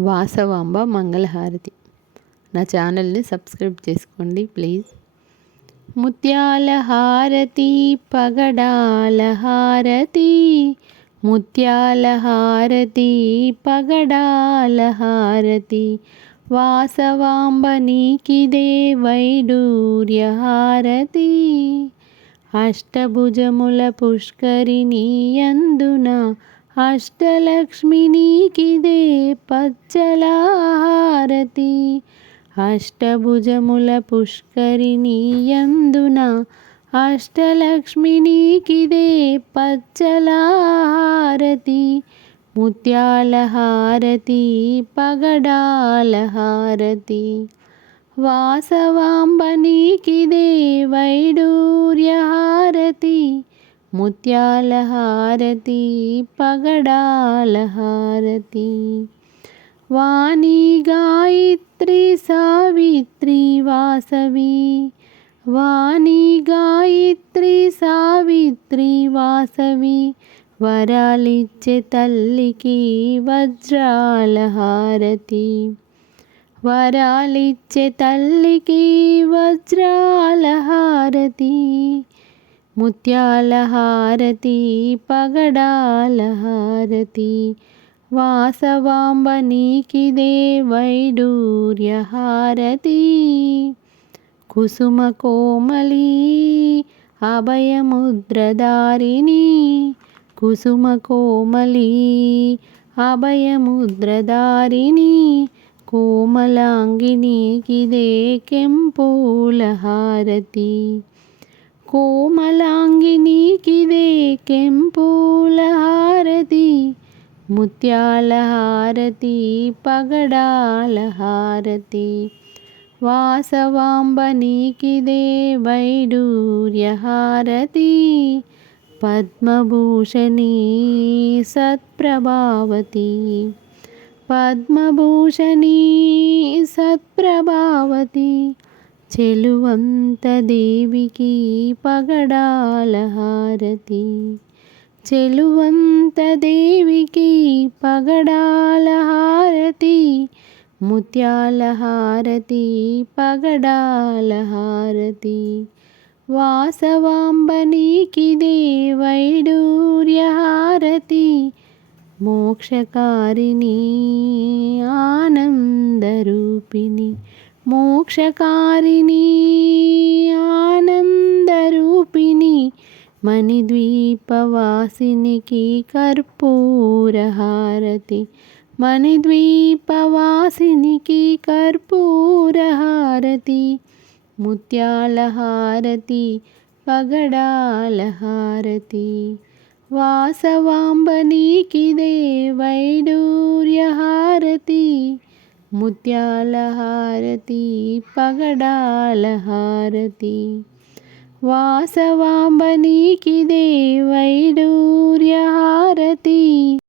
వాసవాంబ మంగళహారతి. నా ఛానల్ని సబ్స్క్రైబ్ చేసుకోండి ప్లీజ్. ముత్యాల హారతి పగడాల హారతి, ముత్యాల హారతి పగడాల హారతి, వాసవాంబ నీకిదే వైడూర్య హారతి. అష్టభుజముల పుష్కరిణి యందున అష్టలక్ష్మి నీకిదే పచ్చల హారతి. అష్టభుజముల పుష్కరిణి యందున అష్టలక్ష్మి నీకిదే పచ్చల హారతి, ముత్యాల హారతి పగడాల హారతి. వాసవాంబ నీకిదే వైడూర్య హారతి, ముత్యాల హారతి పగడాల హారతి. వాణి గాయత్రి సావిత్రి వాసవి, వాణి గాయత్రి సావిత్రి వాసవి, వరాలిచ్చే తల్లికి వజ్రాల హారతి. వరాలిచ్చే తల్లికి వజ్రాల హారతి, ముత్యాల హారతి పగడాల హారతి. వాసవాంబ నీకిదే వైడూర్య హారతి. కుసుమ కోమలి అభయముద్రధారిణి, కుసుమ కోమలి అభయముద్రధారిణి, కోమలాంగి నీకిదే కెంపుల హారతి. కోమలాంగి నీకిదే కెంపుల హారతి, ముత్యాల హారతి పగడాల హారతి. వాసవాంబ నీకిదే వైడూర్య హారతి. పద్మభూషణి సత్ప్రభావతి, పద్మభూషణి సత్ప్రభావతి, చెలువంత దేవికి పగడాల హారతి. చెలువంత దేవికి పగడాల హారతి, ముత్యాల హారతి పగడాల హారతి. వాసవాంబ నీకిదే వైడూర్య హారతి. మోక్షకారిణి ఆనందరూపిణి, మోక్షకారిణి ఆనందరూపిణి, మణిద్వీపవాసినికి కర్పూర హారతి. మణిద్వీపవాసినికి కర్పూర హారతి, ముత్యాల హారతి పగడాల హారతి. వాసవాంబ నీకిదే వైడూర్య హారతి, ముత్యాల హారతి పగడాల హారతి. వాసవాంబ నీకిదే వైడూర్య హారతి.